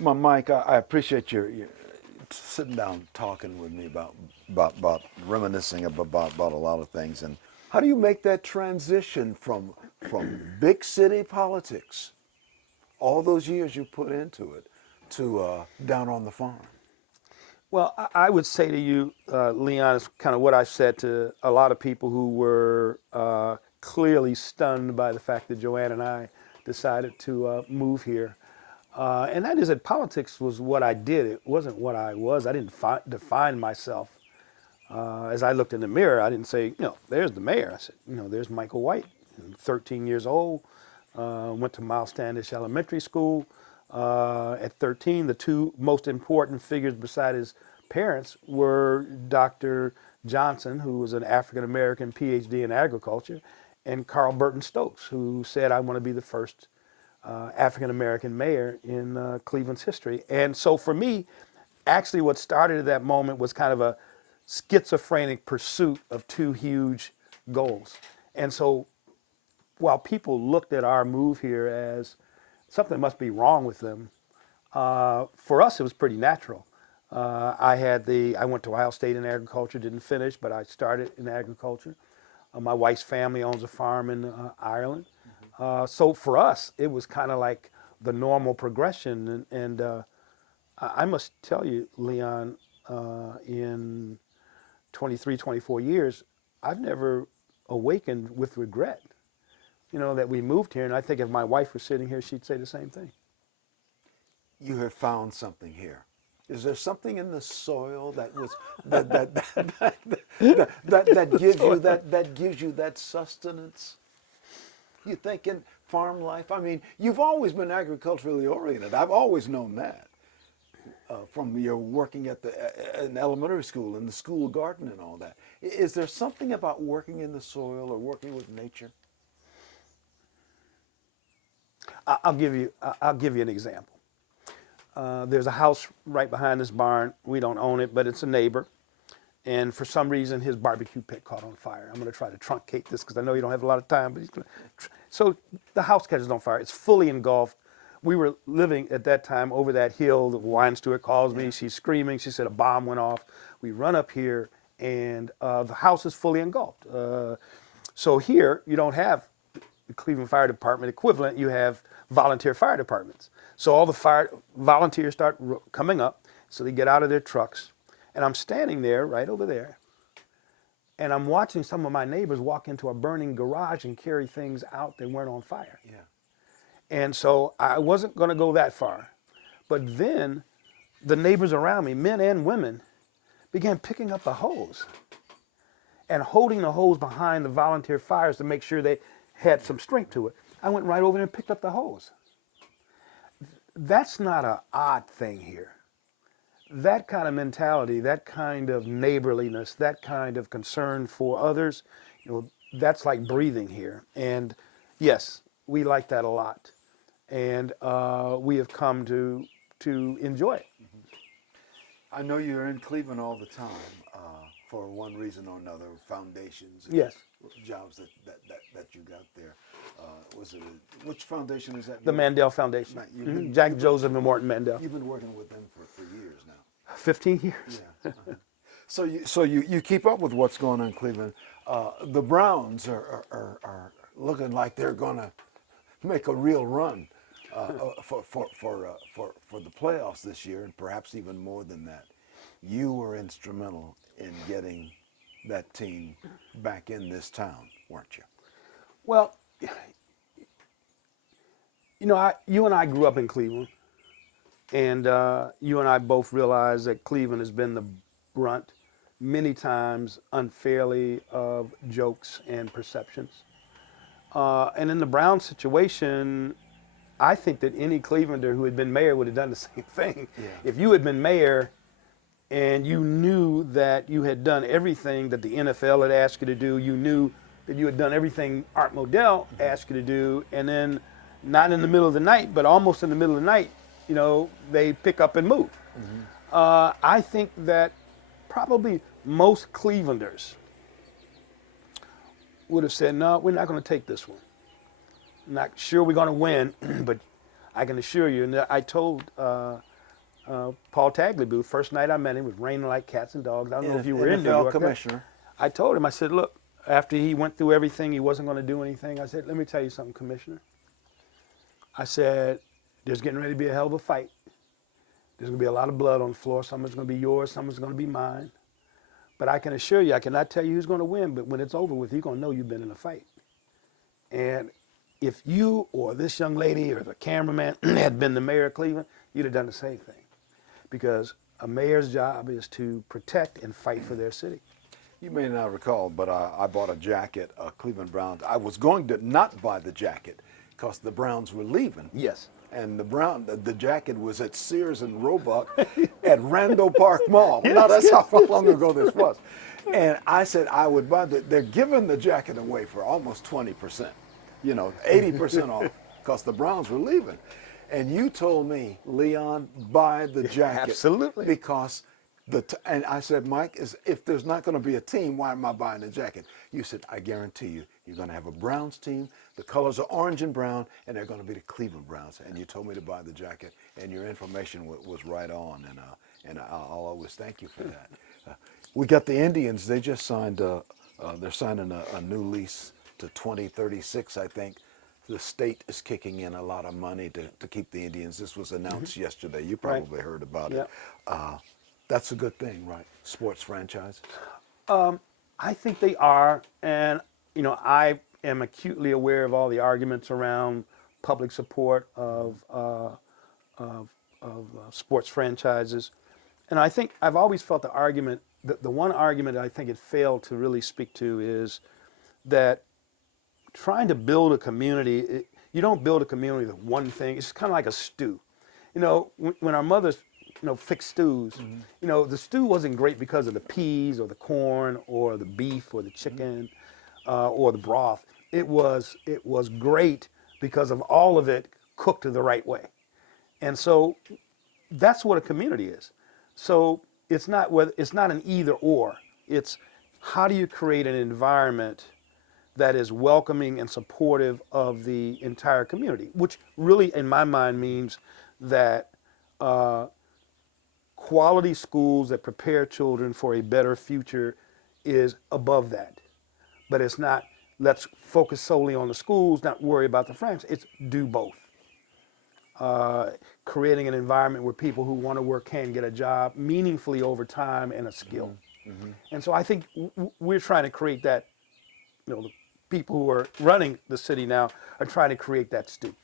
Mike, I appreciate your sitting down talking with me about reminiscing about a lot of things. And how do you make that transition from big city politics, all those years you put into it, to down on the farm? Well, I would say to you, Leon, is kind of what I said to a lot of people who were clearly stunned by the fact that Joanne and I decided to move here. And that is that politics was what I did. It wasn't what I was. I didn't define myself. As I looked in the mirror, I didn't say, there's the mayor. I said, there's Michael White, 13 years old, went to Miles Standish Elementary School. At 13, the two most important figures beside his parents were Dr. Johnson, who was an African-American PhD in agriculture, and Carl Burton Stokes, who said, I want to be the first African-American mayor in Cleveland's history. And so for me, actually what started at that moment was kind of a schizophrenic pursuit of two huge goals. And so while people looked at our move here as something must be wrong with them, for us it was pretty natural. I went to Ohio State in agriculture, didn't finish, but I started in agriculture. My wife's family owns a farm in Ireland. So for us, it was kind of like the normal progression. And I must tell you, Leon, in 23, 24 years, I've never awakened with regret, that we moved here. And I think if my wife was sitting here, she'd say the same thing. You have found something here. Is there something in the soil that was that gives you that sustenance? You think in farm life? I mean, you've always been agriculturally oriented. I've always known that from your working at in elementary school, in the school garden, and all that. Is there something about working in the soil or working with nature? I'll give you an example. There's a house right behind this barn. We don't own it, but it's a neighbor. And for some reason, his barbecue pit caught on fire. I'm going to try to truncate this because I know you don't have a lot of time. But so the house catches on fire. It's fully engulfed. We were living at that time over that hill. The wine steward calls me. She's screaming. She said a bomb went off. We run up here, and the house is fully engulfed. So here, you don't have the Cleveland Fire Department equivalent. You have volunteer fire departments. So all the volunteers start coming up. So they get out of their trucks. And I'm standing there, right over there, and I'm watching some of my neighbors walk into a burning garage and carry things out that weren't on fire. Yeah. And so I wasn't going to go that far. But then the neighbors around me, men and women, began picking up the hose and holding the hose behind the volunteer fires to make sure they had some strength to it. I went right over there and picked up the hose. That's not an odd thing here. That kind of mentality, that kind of neighborliness, that kind of concern for others, that's like breathing here. And yes, we like that a lot. And we have come to enjoy it. I know you're in Cleveland all the time for one reason or another, foundations, and Yes. jobs that you got there. Which foundation is that? The Mandel Foundation. Jack Joseph and Morton Mandel. You've been working with them for years now. 15 years. Yeah. So you keep up with what's going on in Cleveland. The Browns are looking like they're going to make a real run for the playoffs this year, and perhaps even more than that. You were instrumental in getting that team back in this town, weren't you? Well, you and I grew up in Cleveland, and you and I both realize that Cleveland has been the brunt many times unfairly of jokes and perceptions. And in the Brown situation, I think that any Clevelander who had been mayor would have done the same thing. Yeah. If you had been mayor and you knew that you had done everything that the NFL had asked you to do, you knew that you had done everything Art Modell asked you to do, and then not in the middle of the night, but almost in the middle of the night, they pick up and move. I think that probably most Clevelanders would have said, no, we're not going to take this one. I'm not sure we're going to win, but I can assure you, and I told Paul Tagliabue. First night I met him, it was raining like cats and dogs. I don't know if you were in New NFL York. commissioner. I told him, I said, look, after he went through everything, he wasn't going to do anything. I said, let me tell you something, Commissioner. I said, there's getting ready to be a hell of a fight. There's going to be a lot of blood on the floor. Some is going to be yours, some is going to be mine. But I can assure you, I cannot tell you who's going to win, but when it's over with, you're going to know you've been in a fight. And if you or this young lady or the cameraman had been the mayor of Cleveland, you'd have done the same thing. Because a mayor's job is to protect and fight for their city. You may not recall, but I bought a jacket, Cleveland Browns. I was going to not buy the jacket because the Browns were leaving. Yes. And the jacket was at Sears and Roebuck at Randall Park Mall. Now that's how long ago this was. And I said I would buy they're giving the jacket away for almost 20%, 80% off because the Browns were leaving. And you told me, Leon, buy the jacket. Absolutely. Because and I said, Mike, if there's not going to be a team, why am I buying the jacket? You said, I guarantee you, you're going to have a Browns team. The colors are orange and brown, and they're going to be the Cleveland Browns. And you told me to buy the jacket, and your information was right on. And I'll always thank you for that. We got the Indians. They just signed. They're signing a new lease to 2036, I think. The state is kicking in a lot of money to keep the Indians. This was announced yesterday. You probably heard about it. That's a good thing, right? Sports franchise. I think they are, and I am acutely aware of all the arguments around public support of sports franchises, and I think I've always felt the one argument I think it failed to really speak to is that trying to build a community, you don't build a community with one thing. It's kind of like a stew. When our mothers fixed stews. The stew wasn't great because of the peas or the corn or the beef or the chicken or the broth. It was great because of all of it cooked the right way. And so that's what a community is. So it's not an either or. It's how do you create an environment that is welcoming and supportive of the entire community, which really, in my mind, means that quality schools that prepare children for a better future is above that. But it's not, let's focus solely on the schools, not worry about the franchise. It's do both. Creating an environment where people who want to work can get a job meaningfully over time and a skill. And so I think we're trying to create that, the people who are running the city now are trying to create that stew.